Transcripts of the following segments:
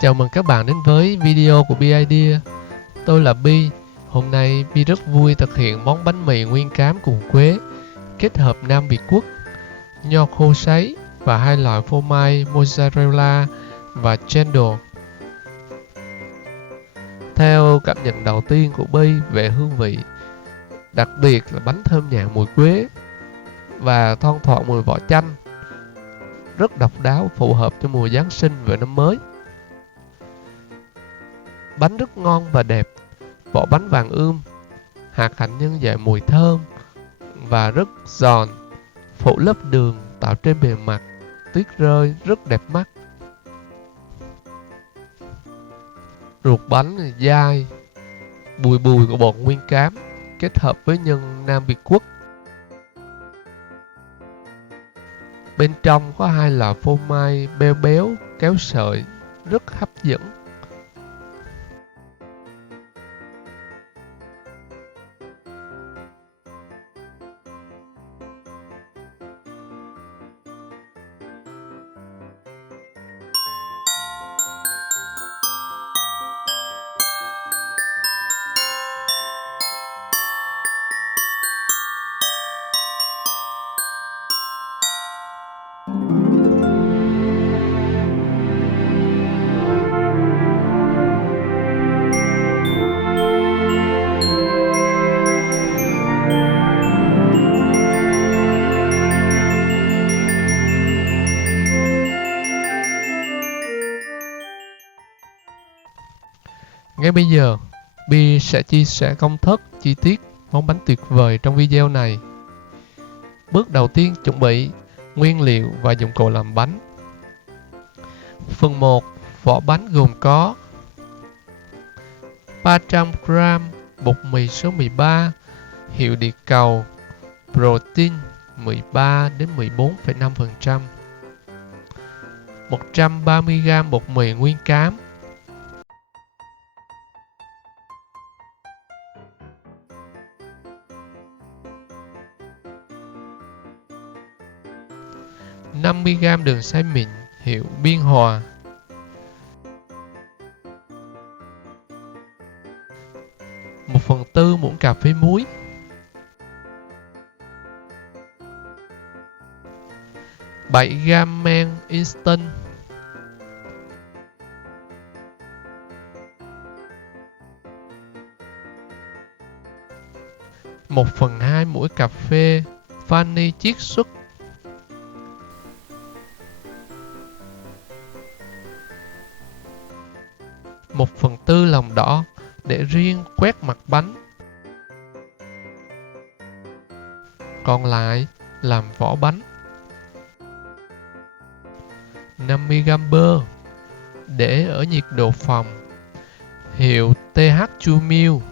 Chào mừng các bạn đến với video của Bi Idea. Tôi là Bi. Hôm nay Bi rất vui thực hiện món bánh mì nguyên cám cùng quế kết hợp Nam Việt Quốc, nho khô sấy và hai loại phô mai mozzarella và cheddar. Theo cảm nhận đầu tiên của Bi về hương vị, đặc biệt là bánh thơm nhàn mùi quế và thoang thoảng mùi vỏ chanh, rất độc đáo, phù hợp cho mùa Giáng sinh và năm mới. Bánh rất ngon và đẹp, vỏ bánh vàng ươm, hạt hạnh nhân dậy mùi thơm và rất giòn, phủ lớp đường tạo trên bề mặt, tuyết rơi rất đẹp mắt. Ruột bánh dai, bùi bùi của bột nguyên cám kết hợp với nhân Nam Việt Quốc. Bên trong có hai loại phô mai béo béo kéo sợi rất hấp dẫn. Ngay bây giờ, Bi sẽ chia sẻ công thức chi tiết món bánh tuyệt vời trong video này. Bước đầu tiên, chuẩn bị nguyên liệu và dụng cụ làm bánh. Phần 1. Vỏ bánh gồm có 300g bột mì số 13, hiệu địa cầu, protein 13 đến 14,5%, 130g bột mì nguyên cám, 50g đường xay mịn hiệu Biên Hòa, 1/4 muỗng cà phê muối, 7g men instant, 1/2 muỗng cà phê vani chiết xuất, 1/4 lòng đỏ để riêng quét mặt bánh, còn lại làm vỏ bánh, 50g bơ để ở nhiệt độ phòng hiệu TH Chua Milk,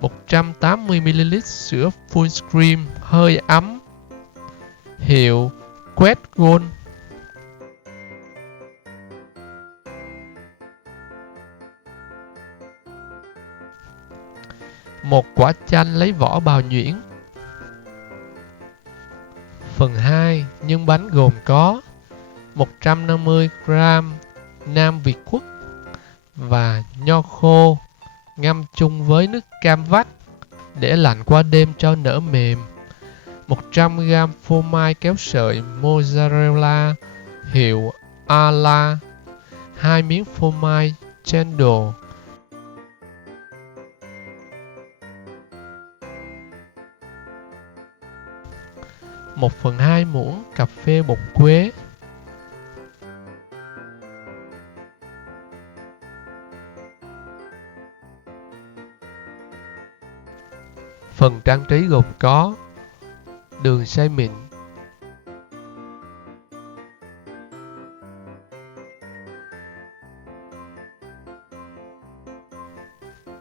180ml sữa full cream hơi ấm hiệu Quest Gold, 1 quả chanh lấy vỏ bào nhuyễn. Phần 2. Nhân bánh gồm có 150g Nam Việt Quốc và nho khô ngâm chung với nước cam vắt để lạnh qua đêm cho nở mềm, 100g phô mai kéo sợi mozzarella hiệu Ala, 2 miếng phô mai cheddar, 1/2 muỗng cà phê bột quế. Phần trang trí gồm có đường xay mịn,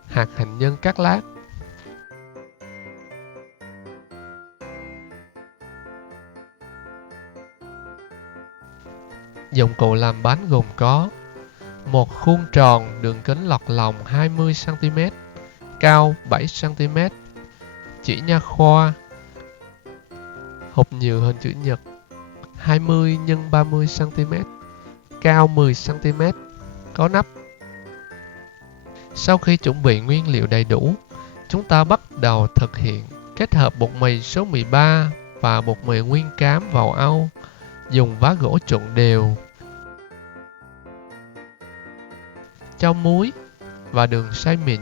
hạt hạnh nhân cắt lát, dụng cụ làm bánh gồm có một khuôn tròn đường kính lọt lòng 20cm, cao 7cm. Chỉ nha khoa, hộp nhựa hình chữ nhật 20 x 30cm, cao 10cm, có nắp. Sau khi chuẩn bị nguyên liệu đầy đủ, chúng ta bắt đầu thực hiện kết hợp bột mì số 13 và bột mì nguyên cám vào âu, dùng vá gỗ trộn đều, cho muối và đường xay mịn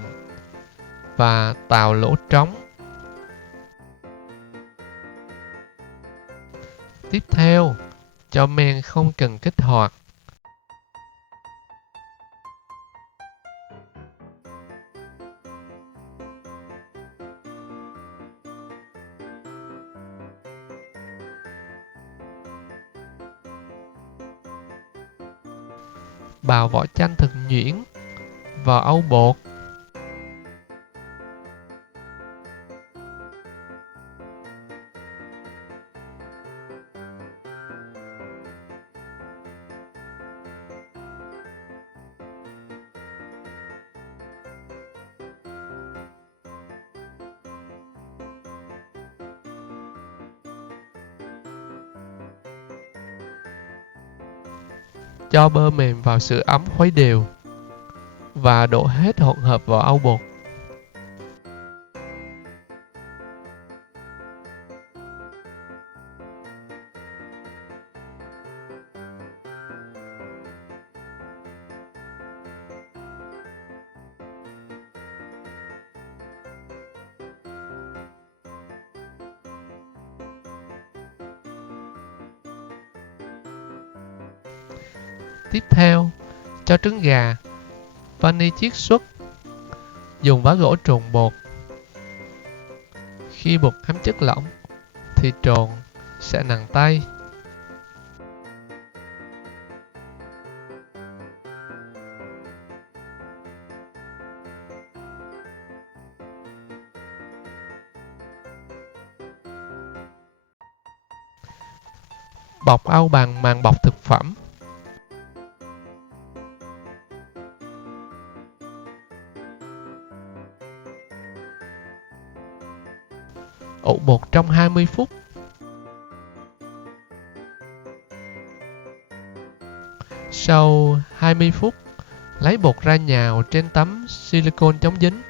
và tạo lỗ trống. Tiếp theo, cho men không cần kích hoạt. Bào vỏ chanh thật nhuyễn vào âu bột. Cho bơ mềm vào sữa ấm khuấy đều và đổ hết hỗn hợp vào âu bột. Tiếp theo, cho trứng gà, vani chiết xuất, dùng vá gỗ trộn bột. Khi bột thấm chất lỏng thì trộn sẽ nặng tay. Bọc âu bằng màng bọc thực phẩm. Ủ bột trong 20 phút. Sau 20 phút, lấy bột ra nhào trên tấm silicone chống dính.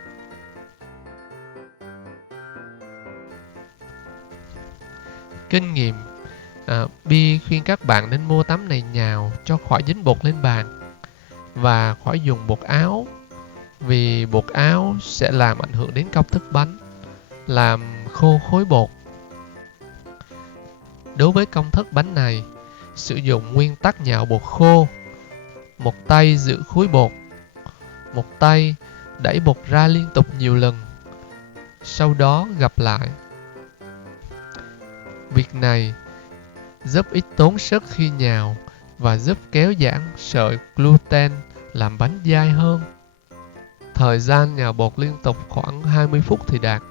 Kinh nghiệm, Bi khuyên các bạn nên mua tấm này nhào cho khỏi dính bột lên bàn và khỏi dùng bột áo, vì bột áo sẽ làm ảnh hưởng đến công thức bánh, làm khô khối bột. Đối với công thức bánh này, sử dụng nguyên tắc nhào bột khô, một tay giữ khối bột, một tay đẩy bột ra liên tục nhiều lần, sau đó gập lại. Việc này giúp ít tốn sức khi nhào và giúp kéo giãn sợi gluten làm bánh dai hơn. Thời gian nhào bột liên tục khoảng 20 phút thì đạt.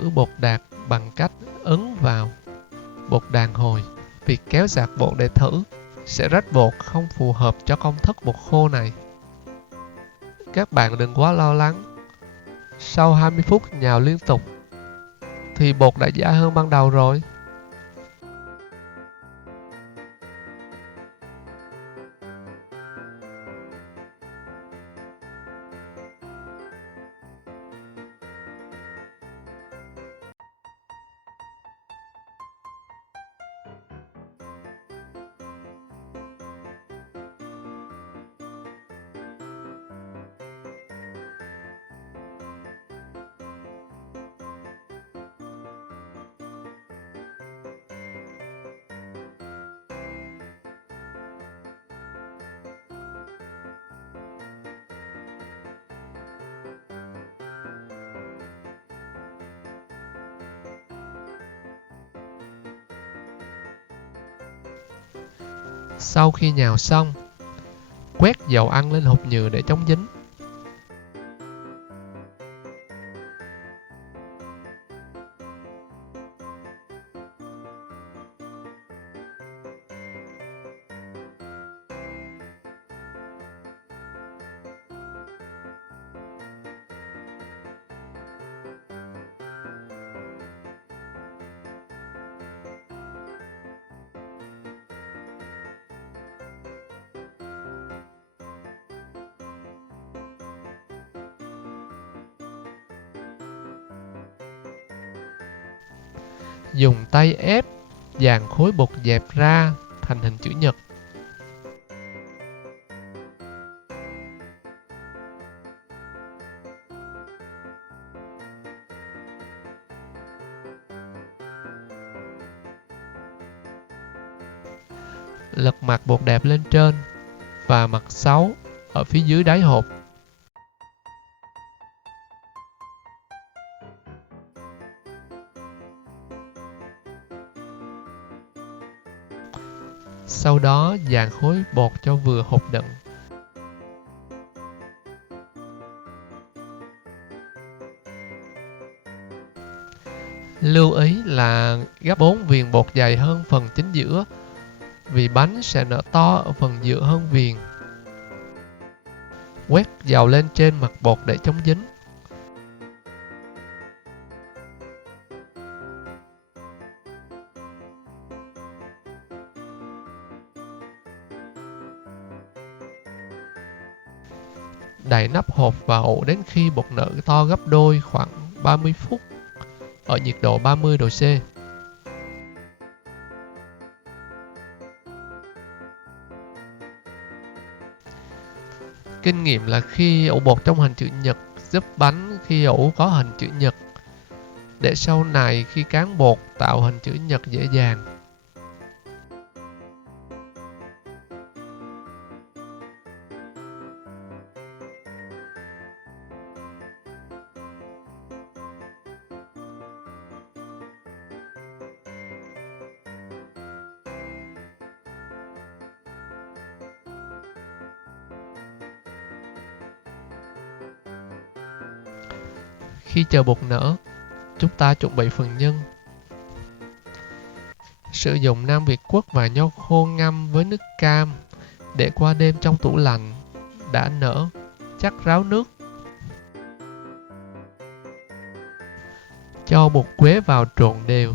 thử bột đạt bằng cách ấn vào bột đàn hồi. Việc kéo giặt bột để thử sẽ rách bột không phù hợp cho công thức bột khô này. Các bạn đừng quá lo lắng. Sau 20 phút nhào liên tục thì bột đã giã hơn ban đầu rồi. Sau khi nhào xong, quét dầu ăn lên hột nhựa để chống dính. Dùng tay ép dàn khối bột dẹp ra thành hình chữ nhật. Lật mặt bột đẹp lên trên và mặt xấu ở phía dưới đáy hộp. Sau đó dàn khối bột cho vừa hộp đựng. Lưu ý là gấp 4 viền bột dày hơn phần chính giữa, vì bánh sẽ nở to ở phần giữa hơn viền. Quét dầu lên trên mặt bột để chống dính. Đậy nắp hộp và ủ đến khi bột nở to gấp đôi khoảng 30 phút ở nhiệt độ 30 độ C. Kinh nghiệm là khi ủ bột trong hình chữ nhật giúp bánh khi ủ có hình chữ nhật, để sau này khi cán bột tạo hình chữ nhật dễ dàng. Khi chờ bột nở, chúng ta chuẩn bị phần nhân. Sử dụng Nam Việt Quất và nho khô ngâm với nước cam để qua đêm trong tủ lạnh. Đã nở, chắc ráo nước. Cho bột quế vào trộn đều.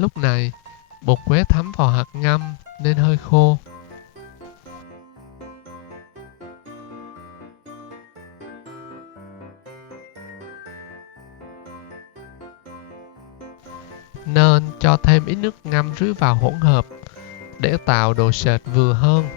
Lúc này, bột quế thấm vào hạt ngâm nên hơi khô. Nên cho thêm ít nước ngâm rưới vào hỗn hợp để tạo độ sệt vừa hơn.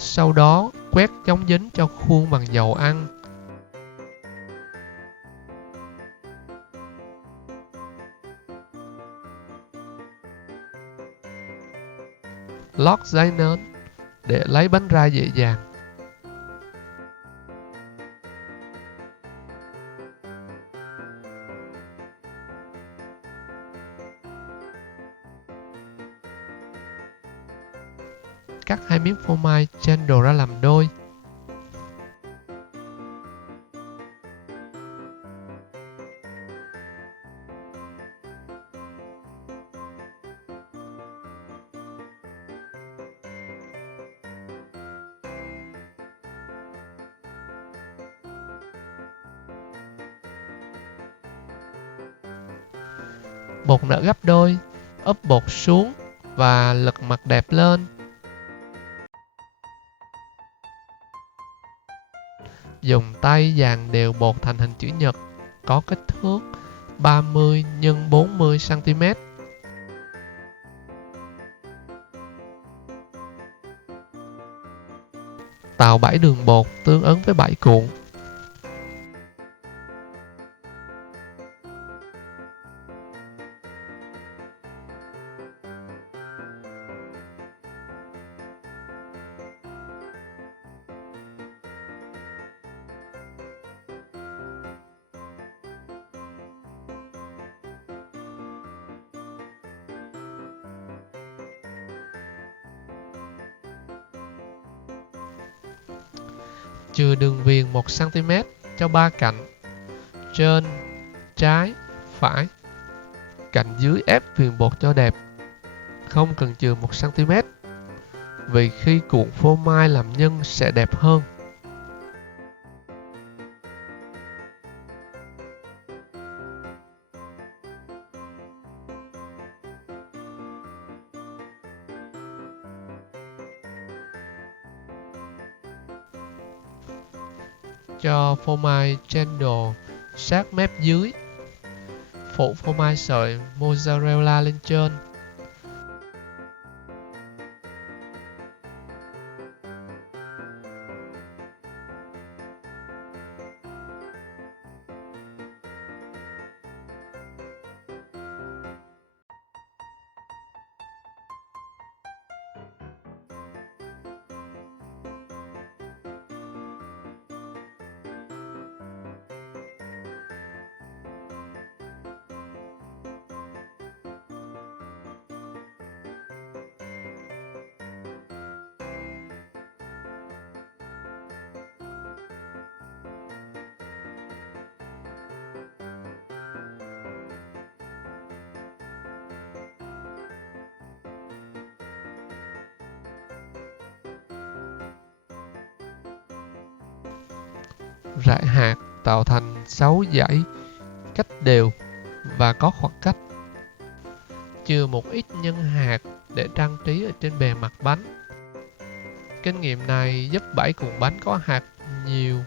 Sau đó, quét chống dính cho khuôn bằng dầu ăn. Lót giấy nến để lấy bánh ra dễ dàng. Cắt 2 miếng phô mai Chendol ra làm đôi. Bột nở gấp đôi, úp bột xuống và lật mặt đẹp lên. Dùng tay dàn đều bột thành hình chữ nhật có kích thước 30 x 40 cm. Tạo 7 đường bột tương ứng với 7 cuộn. Chừa đường viền 1 cm cho 3 cạnh, trên, trái, phải. Cạnh dưới ép viền bột cho đẹp, không cần chừa 1 cm, vì khi cuộn phô mai làm nhân sẽ đẹp hơn. Cho phô mai Chendol sát mép dưới, phủ phô mai sợi mozzarella lên trên. Rải hạt tạo thành 6 dãy cách đều và có khoảng cách. Chừa một ít nhân hạt để trang trí ở trên bề mặt bánh. Kinh nghiệm này giúp 7 cuộn bánh có hạt nhiều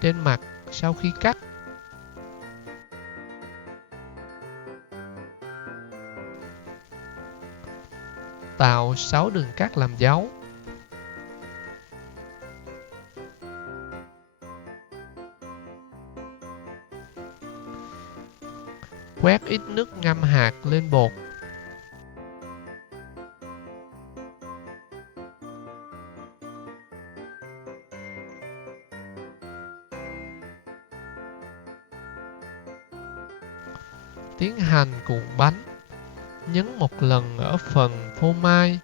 trên mặt sau khi cắt. Tạo 6 đường cắt làm dấu. Quét ít nước ngâm hạt lên bột. Tiến hành cuộn bánh, nhấn một lần ở phần phô mai,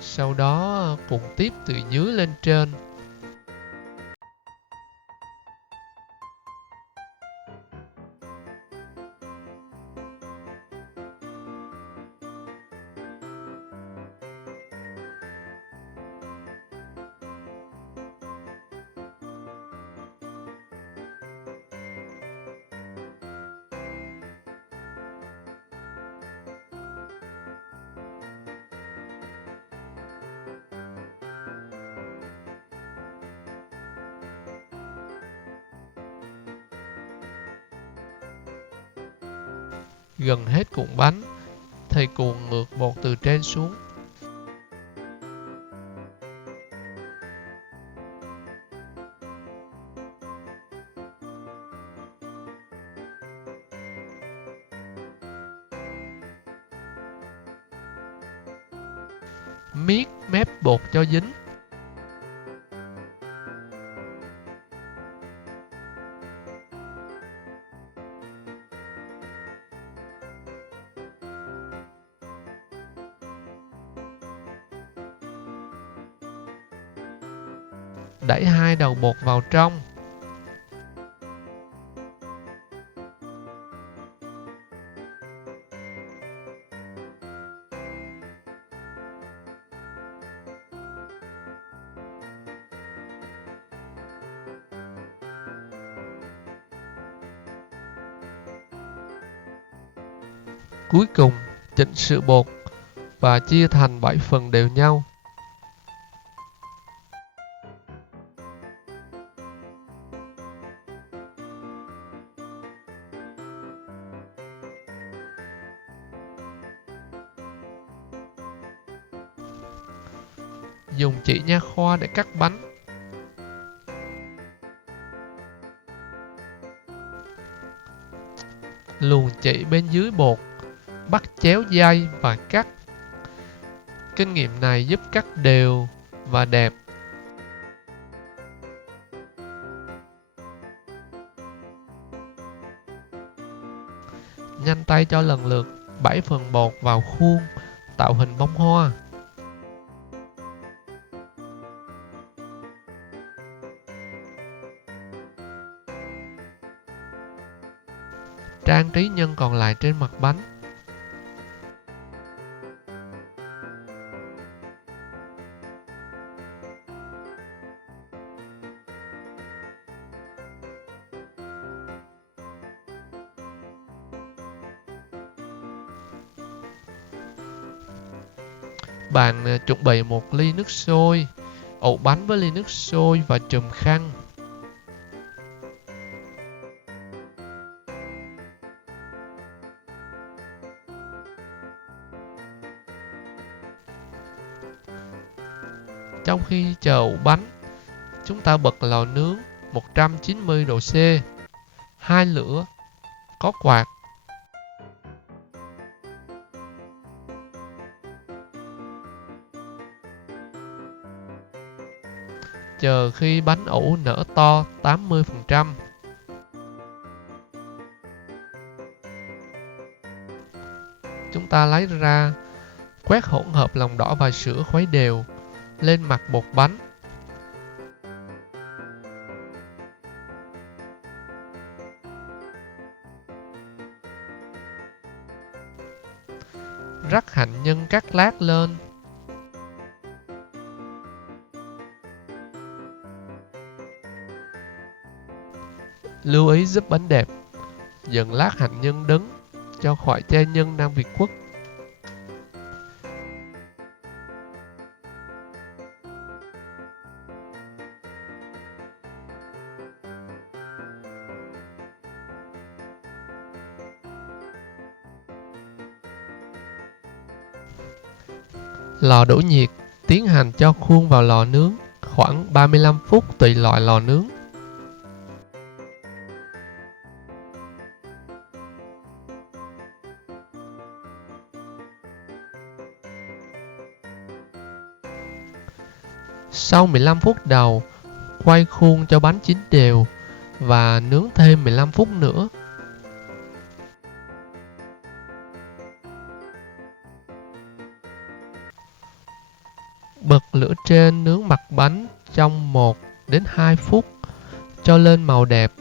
sau đó cuộn tiếp từ dưới lên trên. Gần hết cuộn bánh, thầy cuộn ngược bột từ trên xuống. Miết mép bột cho dính. Đẩy hai đầu bột vào trong. Cuối cùng, chỉnh sữa bột và chia thành 7 phần đều nhau. Dùng chỉ nha khoa để cắt bánh. Luồn chỉ bên dưới bột, bắt chéo dây và cắt. Kinh nghiệm này giúp cắt đều và đẹp. Nhanh tay cho lần lượt 7 phần bột vào khuôn, tạo hình bông hoa. Trang trí nhân còn lại trên mặt bánh. Bạn chuẩn bị một ly nước sôi, ủ bánh với ly nước sôi và chùm khăn. Trong khi chờ ủ bánh, chúng ta bật lò nướng 190 độ C, 2 lửa, có quạt. Chờ khi bánh ủ nở to 80%. Chúng ta lấy ra, quét hỗn hợp lòng đỏ và sữa khuấy đều lên mặt bột bánh. Rắc hạnh nhân cắt lát lên. Lưu ý giúp bánh đẹp, dần lát hạnh nhân đứng cho khỏi chai nhân Nam Việt Quốc. Lò đổ nhiệt, tiến hành cho khuôn vào lò nướng khoảng 35 phút tùy loại lò nướng. Sau 15 phút đầu, quay khuôn cho bánh chín đều và nướng thêm 15 phút nữa. Bật lửa trên nướng mặt bánh trong 1 đến 2 phút cho lên màu đẹp.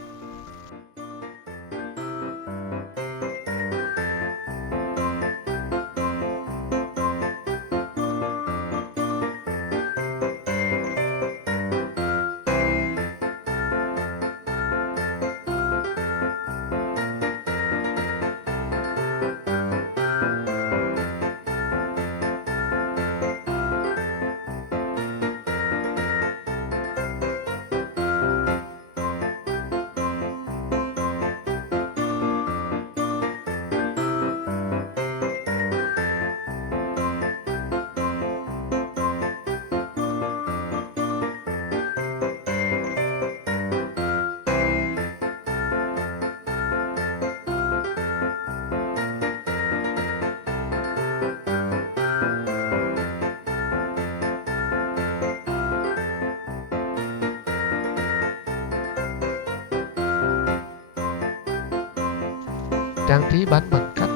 trang trí bánh bằng cách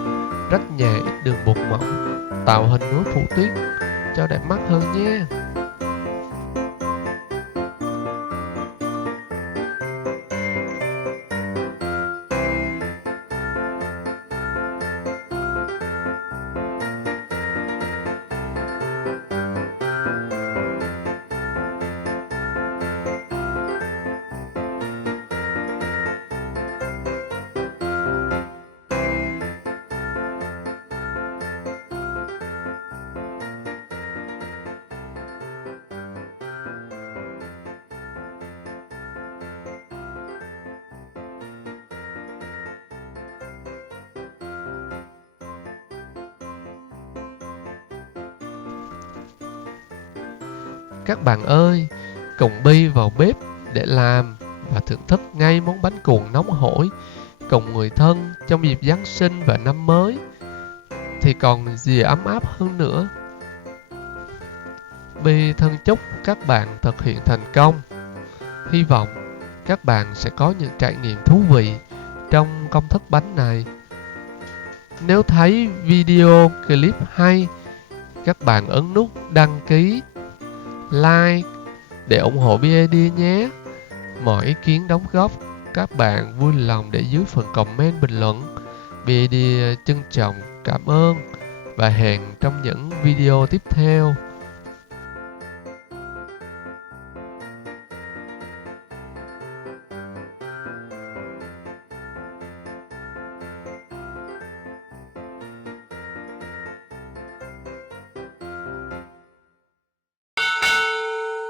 rắc nhẹ ít đường bột mỏng, tạo hình núi phủ tuyết cho đẹp mắt hơn nhé. Các bạn ơi, cùng Bi vào bếp để làm và thưởng thức ngay món bánh cuộn nóng hổi cùng người thân trong dịp Giáng sinh và năm mới thì còn gì ấm áp hơn nữa. Bi thân chúc các bạn thực hiện thành công. Hy vọng các bạn sẽ có những trải nghiệm thú vị trong công thức bánh này. Nếu thấy video clip hay, các bạn ấn nút đăng ký, like để ủng hộ BAD nhé. Mọi ý kiến đóng góp các bạn vui lòng để dưới phần comment bình luận. BAD trân trọng cảm ơn và hẹn trong những video tiếp theo.